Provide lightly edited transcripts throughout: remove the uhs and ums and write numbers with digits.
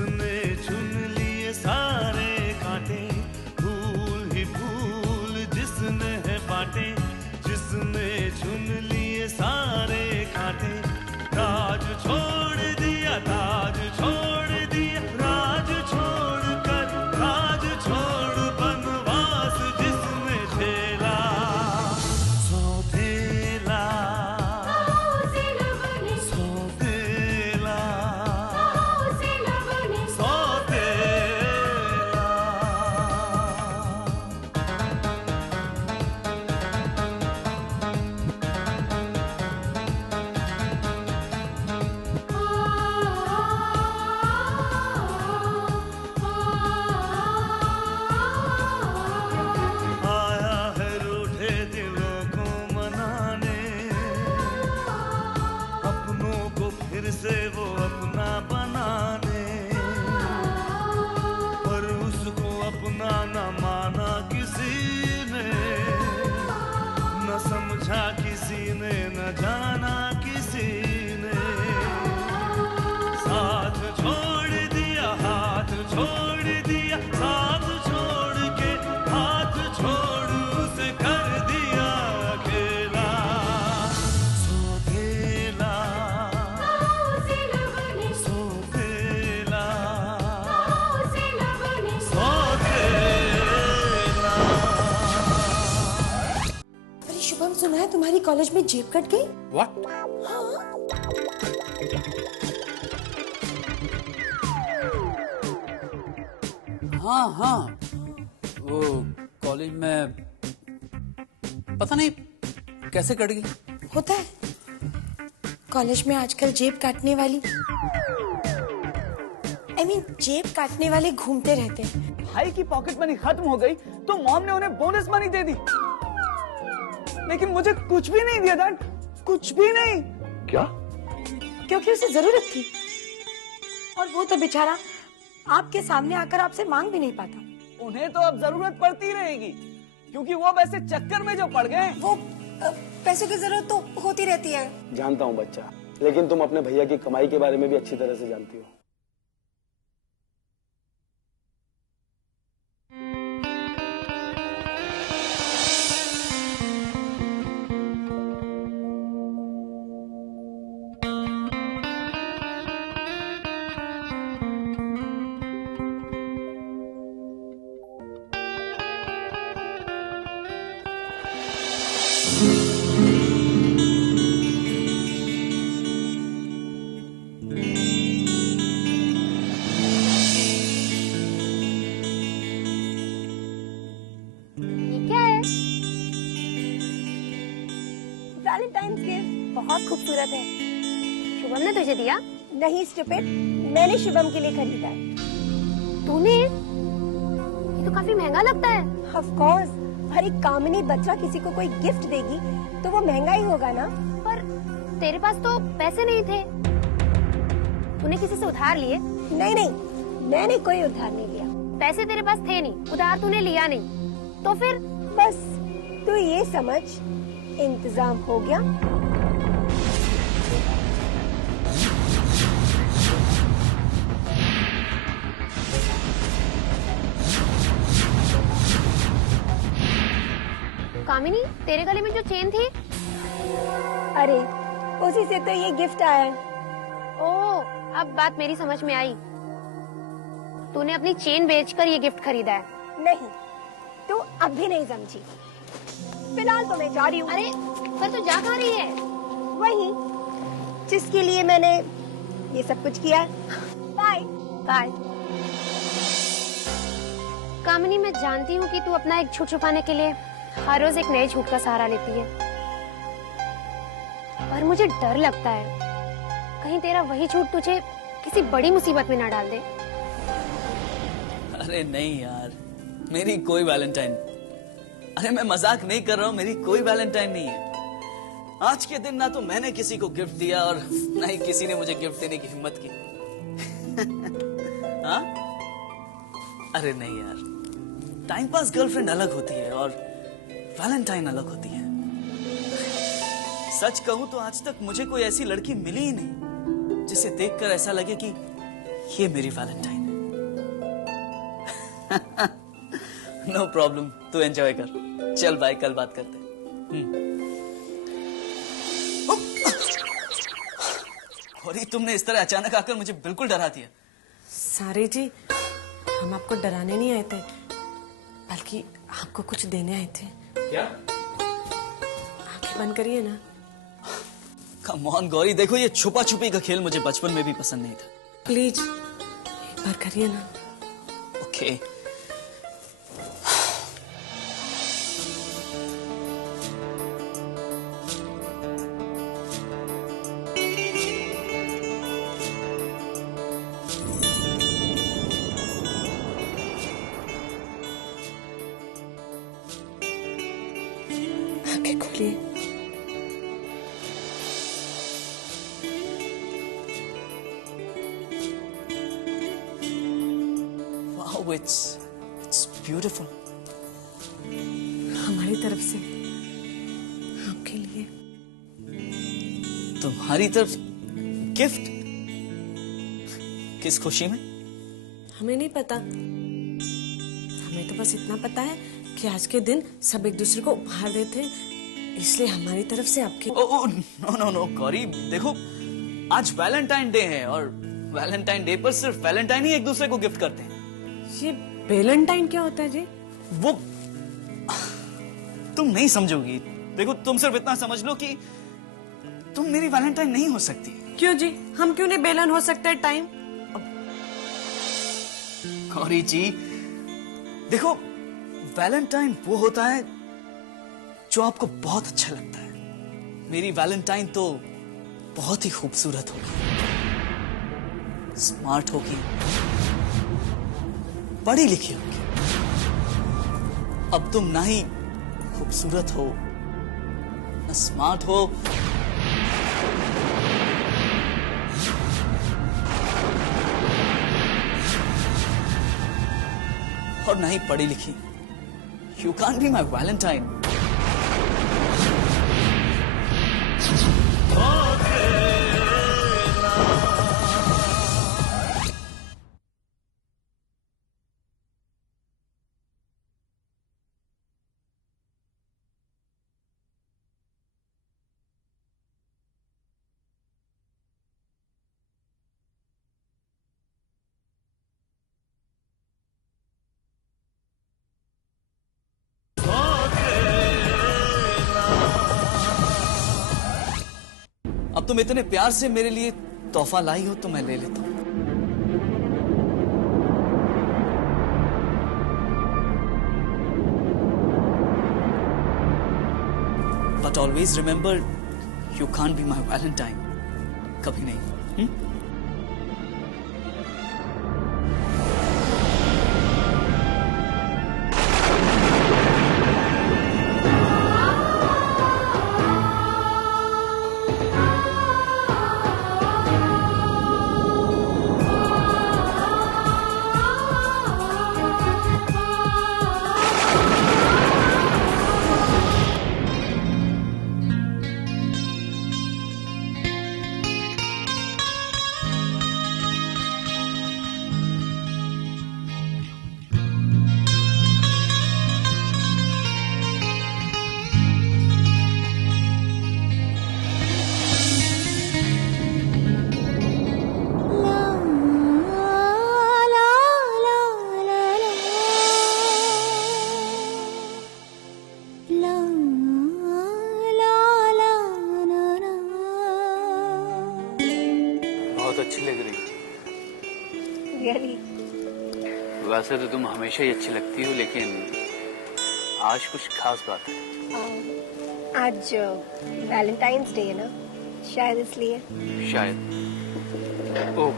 जिसने चुन लिए सारे कांटे, फूल ही फूल जिसने है बांटे, जिसने चुन लिए सारे कांटे, राज छोड़ दिया, ताज छोड़ दिया, राज छोड़ कर राज छोड़ बनवास जिसने झेला, सौतेला सौतेला सौतेला। आया है रूठे दिलों को मनाने, अपनों को फिर से वो अपना बनाने, पर उसको अपना न माना किसी ने, न समझा किसी ने, न जाना किसी ने, साथ छोड़ दिया, हाथ छोड़ दिया, साथ छोड़ के हाथ छोड़ उसे कर दिया अकेला, सौतेला सौतेला सौतेला। अरे शुभम, सुना है तुम्हारी कॉलेज में जेब कट गई? व्हाट? हाँ हाँ, वो कॉलेज में पता नहीं कैसे कट गई। होता है कॉलेज में आजकल जेब काटने वाली, जेब काटने वाले घूमते रहते हैं। भाई की पॉकेट मनी खत्म हो गई तो मॉम ने उन्हें बोनस मनी दे दी, लेकिन मुझे कुछ भी नहीं दिया डैड, कुछ भी नहीं। क्या? क्योंकि उसे जरूरत थी, और वो तो बेचारा आपके सामने आकर आपसे मांग भी नहीं पाता। उन्हें तो अब जरूरत पड़ती रहेगी, क्योंकि वो वैसे चक्कर में जो पड़ गए। वो पैसों की जरूरत तो होती रहती है। जानता हूँ बच्चा, लेकिन तुम अपने भैया की कमाई के बारे में भी अच्छी तरह से जानती हो। वैलेंटाइंस गिफ्ट बहुत खूबसूरत है। शुभम ने तुझे दिया? नहीं स्टूपिड, मैंने शुभम के लिए खरीदा है। तूने? ये तो काफी महंगा लगता है। ऑफ कोर्स, हर एक कामिनी बच्चा किसी को कोई गिफ्ट देगी तो वो महंगा ही होगा ना। पर तेरे पास तो पैसे नहीं थे, तूने किसी से उधार लिए? नहीं नहीं, मैंने कोई उधार नहीं लिया। पैसे तेरे पास थे नहीं, उधार तूने लिया नहीं, तो फिर? बस तू ये समझ, इंतजाम हो गया। कामिनी, तेरे गले में जो चेन थी? अरे उसी से तो ये गिफ्ट आया है। ओह, अब बात मेरी समझ में आई। तूने अपनी चेन बेचकर ये गिफ्ट खरीदा है? नहीं, तू अब भी नहीं समझी। फिलहाल तो मैं जा रही हूँ। अरे पर तू जा कहाँ रही है? वही जिसके लिए मैंने ये सब कुछ किया। Bye bye. कामिनी, मैं जानती हूँ कि तू अपना एक झूठ छुपाने के लिए हर रोज एक नए झूठ का सहारा लेती है, पर मुझे डर लगता है कहीं तेरा वही झूठ तुझे किसी बड़ी मुसीबत में ना डाल दे। अरे नहीं यार, मेरी कोई वैलेंटाइन, अरे मैं मजाक नहीं कर रहा हूँ, मेरी कोई वैलेंटाइन नहीं है। आज के दिन ना तो मैंने किसी को गिफ्ट दिया और ना ही किसी ने मुझे गिफ्ट देने की हिम्मत की। हाँ? अरे नहीं यार, टाइम पास गर्लफ्रेंड अलग होती है और वैलेंटाइन अलग होती है। सच कहूं तो आज तक मुझे कोई ऐसी लड़की मिली ही नहीं जिसे देखकर ऐसा लगे कि ये मेरी वैलेंटाइन है। नो प्रॉब्लम, तू एंजॉय कर। चल बाय, कल बात करते हैं। गौरी, तुमने इस तरह अचानक आकर मुझे बिल्कुल डरा दिया। सारे जी, हम आपको डराने नहीं आए थे, बल्कि आपको कुछ देने आए थे। क्या? आंखें बंद करिए ना। कम ऑन गौरी, देखो ये छुपा छुपी का खेल मुझे बचपन में भी पसंद नहीं था। प्लीज एक बार करिए ना। ओके। आंखें खोलिए। Wow, it's beautiful. हमारी तरफ से आपके लिए। तुम्हारी तरफ गिफ्ट? किस खुशी में? हमें नहीं पता, हमें तो बस इतना पता है कि आज के दिन सब एक दूसरे को उपहार देते हैं, इसलिए हमारी तरफ से आपके। Oh no no no Gauri, देखो आज वैलेंटाइन डे है और वैलेंटाइन डे पर सिर्फ वैलेंटाइन ही एक दूसरे को गिफ्ट करते हैं। ये वैलेंटाइन क्या होता है जी? वो तुम नहीं समझोगी। देखो, तुम सिर्फ इतना समझ लो कि तुम मेरी वैलेंटाइन नहीं हो सकती। क्यों जी, हम क्यों नहीं बेलन हो सकते टाइम? गौरी जी, देखो वैलेंटाइन वो होता है जो आपको बहुत अच्छा लगता है। मेरी वैलेंटाइन तो बहुत ही खूबसूरत होगी, स्मार्ट होगी, पढ़ी लिखी होगी। अब तुम ना ही खूबसूरत हो, ना स्मार्ट हो, और ना ही पढ़ी लिखी। You can't be my Valentine. अब तुम इतने प्यार से मेरे लिए तोहफा लाई हो तो मैं ले लेता हूं। But always remember, you can't be my Valentine. कभी नहीं। अच्छी लग रही। Really? वैसे तो तुम हमेशा ही अच्छी लगती हो, लेकिन आज कुछ खास बात है। आज वैलेंटाइंस डे है ना, शायद इसलिए। शायद। ओह,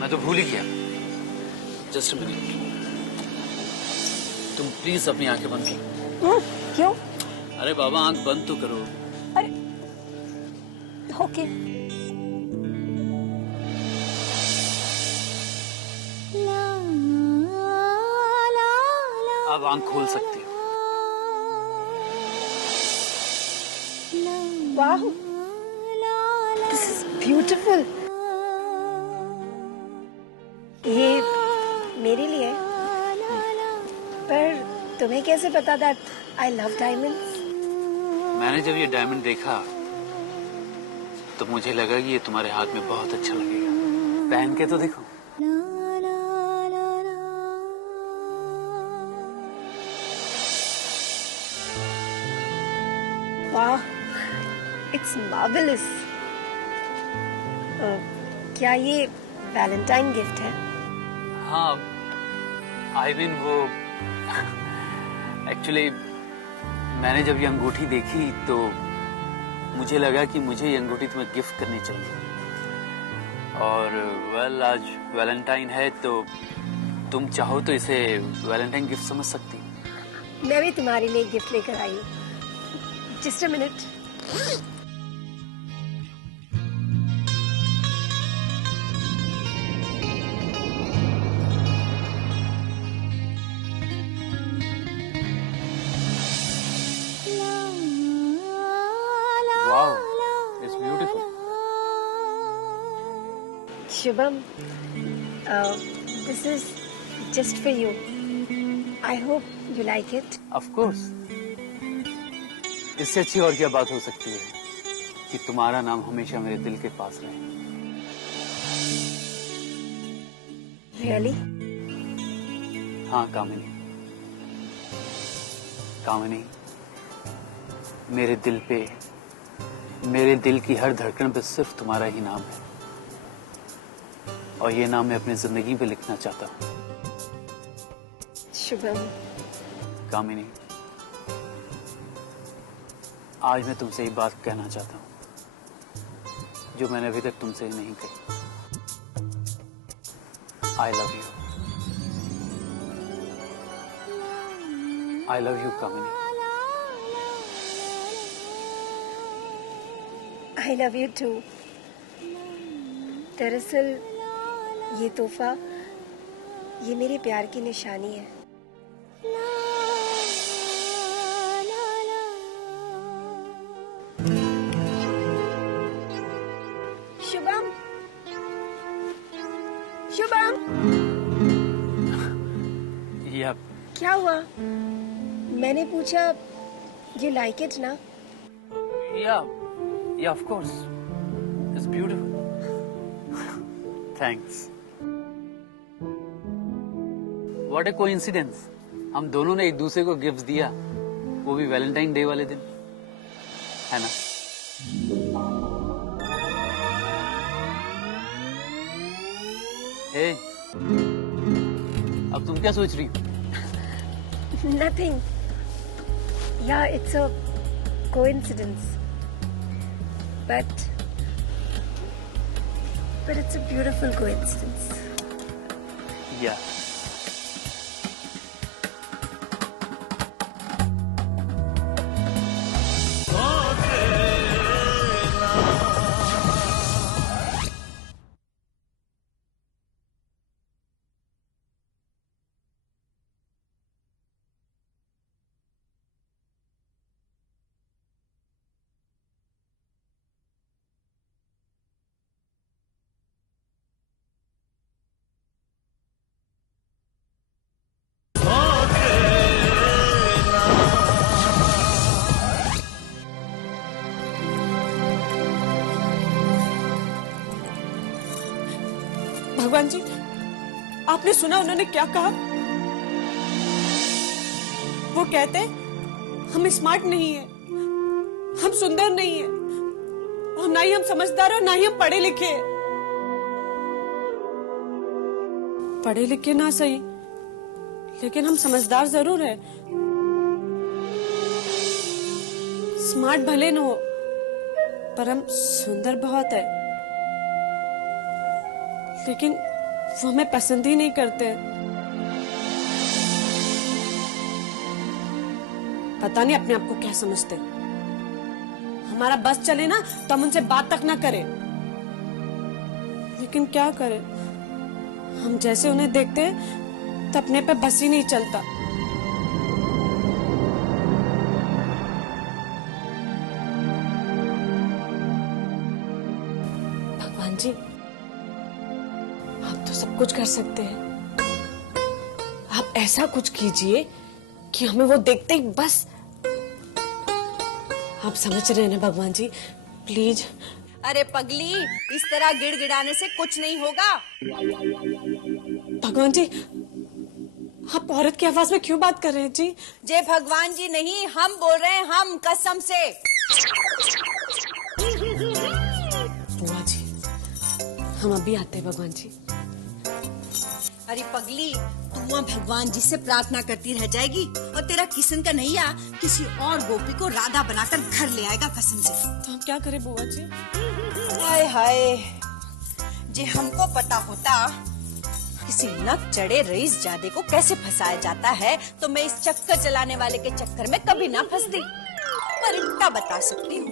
मैं तो भूल ही गया। जस्ट अ मिनट, तुम प्लीज अपनी आंखें बंद करो। क्यों? अरे बाबा, आंख बंद तो करो। अरे ओके। अब आंख खोल सकती हो। वाह, दिस इज ब्यूटीफुल। तुम्हें कैसे पता दैट आई लव डायमंड्स? मैंने जब ये डायमंड देखा तो मुझे लगा कि ये तुम्हारे हाथ में बहुत अच्छा लगेगा। पहन के तो देखो। वाह, इट्स मार्वेलस। क्या ये वैलेंटाइन गिफ्ट है? हाँ, आई मीन वो एक्चुअली मैंने जब ये अंगूठी देखी तो मुझे लगा कि मुझे ये अंगूठी तुम्हें गिफ्ट करनी चाहिए। और वेल, आज वैलेंटाइन है तो तुम चाहो तो इसे वैलेंटाइन गिफ्ट समझ सकती हो। मैं भी तुम्हारे लिए गिफ्ट लेकर आई हूँ। Just a minute. Wow, it's beautiful. Shubham, this is just for you. I hope you like it. Of course, इससे अच्छी और क्या बात हो सकती है कि तुम्हारा नाम हमेशा मेरे दिल के पास रहे। Really? हाँ कामिनी, कामिनी, मेरे दिल पे, मेरे दिल की हर धड़कन पे सिर्फ तुम्हारा ही नाम है और ये नाम मैं अपनी जिंदगी पे लिखना चाहता हूँ। Shubham, कामिनी, आज मैं तुमसे एक बात कहना चाहता हूँ जो मैंने अभी तक तुमसे नहीं कही। I love you. I love you Kamini. I love you too. दरअसल ये तोहफा, ये मेरे प्यार की निशानी है। शुभम, शुभम, या क्या हुआ? मैंने पूछा, you like it ना? Yeah, of course. It's beautiful. Thanks. What a coincidence. हम दोनों ने एक दूसरे को गिफ्ट दिया, वो भी वैलेंटाइन डे वाले दिन, है ना? Hey, अब तुम क्या सोच रही हो? Nothing. Yeah, it's a coincidence. But it's a beautiful coincidence. Yeah. भगवान जी, आपने सुना उन्होंने क्या कहा? वो कहते हम स्मार्ट नहीं है, हम सुंदर नहीं है, और ना ही हम समझदार और ना ही हम पढ़े लिखे हैं। पढ़े लिखे ना सही, लेकिन हम समझदार जरूर है। स्मार्ट भले न हो, पर हम सुंदर बहुत है। लेकिन वो हमें पसंद ही नहीं करते। पता नहीं अपने आप को क्या समझते। हमारा बस चले ना तो हम उनसे बात तक ना करें। लेकिन क्या करें, हम जैसे उन्हें देखते हैं तो अपने पे बस ही नहीं चलता। भगवान जी, आप तो सब कुछ कर सकते हैं। आप ऐसा कुछ कीजिए कि हमें वो देखते ही बस। आप समझ रहे हैं ना भगवान जी, प्लीज। अरे पगली, इस तरह गिड़गिड़ाने से कुछ नहीं होगा। भगवान जी, आप औरत की आवाज में क्यों बात कर रहे हैं जी? जे भगवान जी नहीं, हम बोल रहे हैं, हम कसम से। बुआ जी, हम अभी आते हैं भगवान जी। अरे पगली, तू वहाँ भगवान जी से प्रार्थना करती रह जाएगी और तेरा किशन का नैया किसी और गोपी को राधा बनाकर घर ले आएगा कसम से। तो हम क्या करें बुआ जी? हाय हाय, जे हमको पता होता किसी नक चढ़े रईस जादे को कैसे फंसाया जाता है तो मैं इस चक्कर चलाने वाले के चक्कर में कभी ना फंसती। पर इतना बता सकती हूँ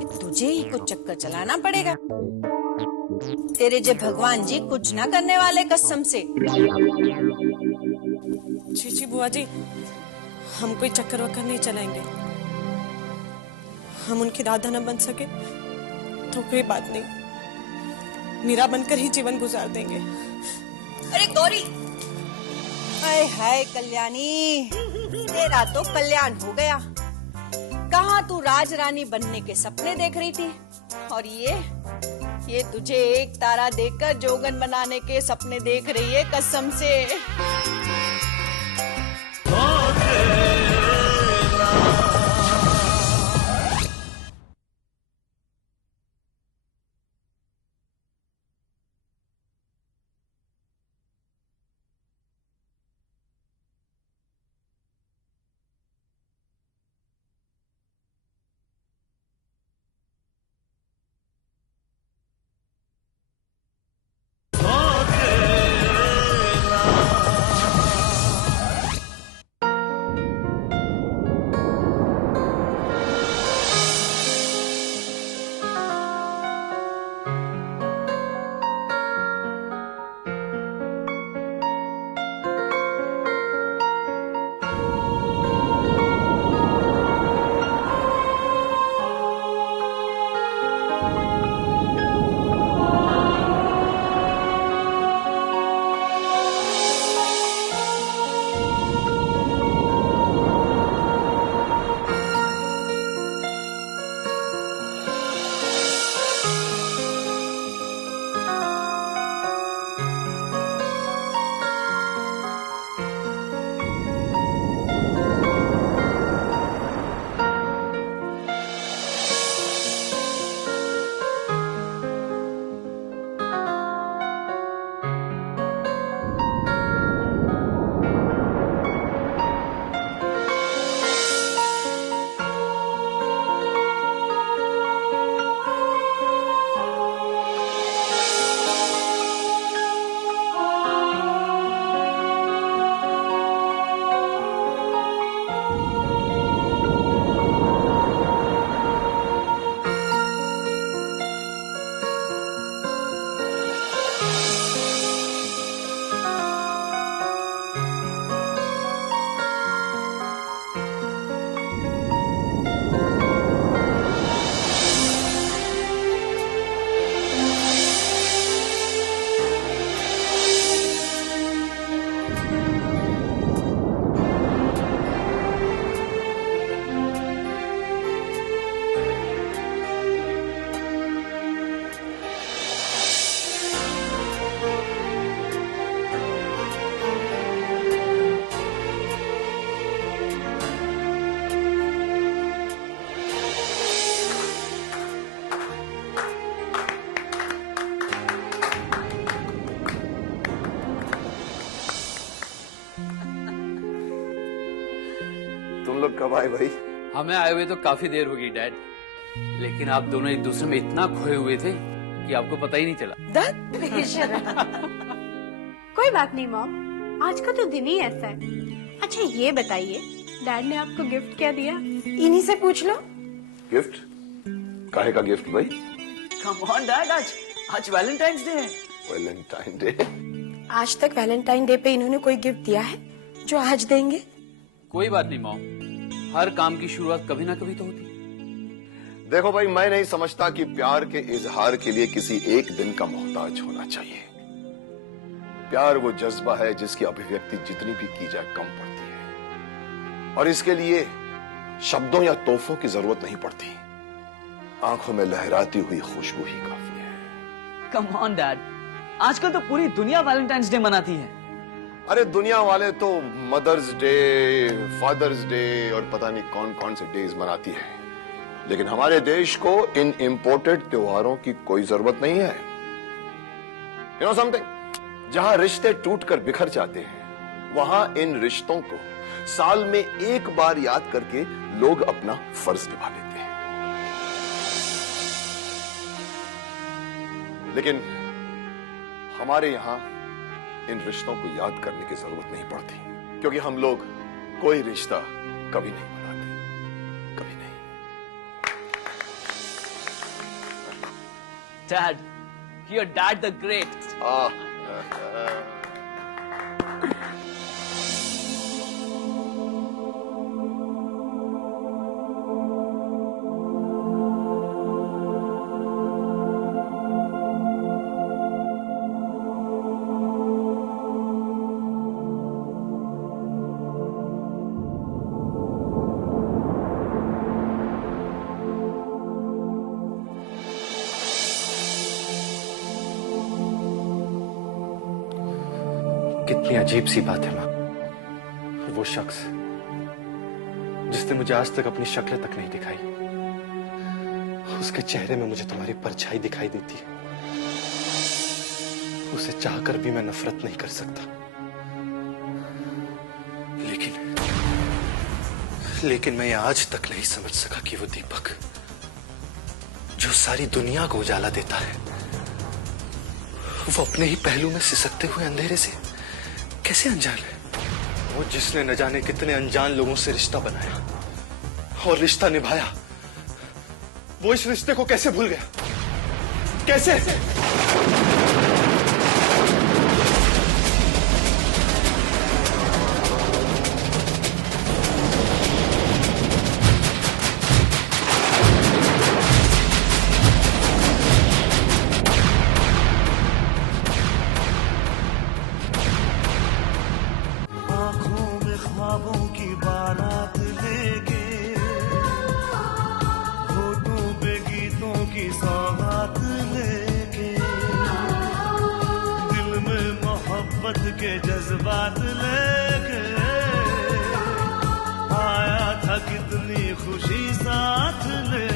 कि तुझे ही कुछ चक्कर चलाना पड़ेगा। तेरे जे भगवान जी कुछ ना करने वाले कसम से। जी बुआ जी, हम कोई चक्कर वक्कर नहीं चलाएंगे। हम उनकी राधा न बन सके तो कोई बात नहीं, मीरा बनकर ही जीवन गुजार देंगे। अरे गौरी, हाय हाय कल्याणी, तेरा तो कल्याण हो गया। कहाँ तू राजरानी बनने के सपने देख रही थी और ये तुझे एक तारा देखकर जोगन बनाने के सपने देख रही है कसम से। तुम लोग कब आए भाई? हमें आए हुए तो काफी देर होगी डैड, लेकिन आप दोनों एक दूसरे में इतना खोए हुए थे कि आपको पता ही नहीं चला। कोई बात नहीं मॉम, आज का तो दिन ही ऐसा है। अच्छा ये बताइए, डैड ने आपको गिफ्ट क्या दिया? इन्हीं से पूछ लो। गिफ्ट? काहे का गिफ्ट भाई? कम ऑन डैड, आज वैलेंटाइंस डे है। Valentine day? आज तक वैलेंटाइन डे पे इन्होंने कोई गिफ्ट दिया है जो आज देंगे? कोई बात नहीं मॉम, हर काम की शुरुआत कभी ना कभी तो होती। देखो भाई, मैं नहीं समझता कि प्यार के इजहार के लिए किसी एक दिन का मोहताज होना चाहिए। प्यार वो जज्बा है जिसकी अभिव्यक्ति जितनी भी की जाए कम पड़ती है। और इसके लिए शब्दों या तोहफों की जरूरत नहीं पड़ती, आंखों में लहराती हुई खुशबू ही काफी है। कम ऑन डैड, आजकल तो पूरी दुनिया वैलेंटाइंस डे मनाती है। अरे दुनिया वाले तो मदर्स डे, फादर्स डे और पता नहीं कौन कौन से डेज मनाती है, लेकिन हमारे देश को इन इंपोर्टेड त्योहारों की कोई जरूरत नहीं है। यू नो समथिंग, जहां रिश्ते टूटकर बिखर जाते हैं, वहां इन रिश्तों को साल में एक बार याद करके लोग अपना फर्ज निभा लेते हैं। लेकिन हमारे यहां इन रिश्तों को याद करने की जरूरत नहीं पड़ती, क्योंकि हम लोग कोई रिश्ता कभी नहीं मनाते, कभी नहीं। Dad, your dad the great. कितनी अजीब सी बात है मां, वो शख्स जिसने मुझे आज तक अपनी शक्ल तक नहीं दिखाई, उसके चेहरे में मुझे तुम्हारी परछाई दिखाई देती है। उसे चाहकर भी मैं नफरत नहीं कर सकता, लेकिन मैं आज तक नहीं समझ सका कि वो दीपक जो सारी दुनिया को उजाला देता है, वो अपने ही पहलू में सिसकते हुए अंधेरे से कैसे अनजान है। वो जिसने न जाने कितने अनजान लोगों से रिश्ता बनाया और रिश्ता निभाया, वो इस रिश्ते को कैसे भूल गया? कैसे? ख्वाबों की बारात लेके, होठों पे गीतों की सौगात लेके, दिल में मोहब्बत के जज्बात लेके आया था कितनी खुशी साथ ले।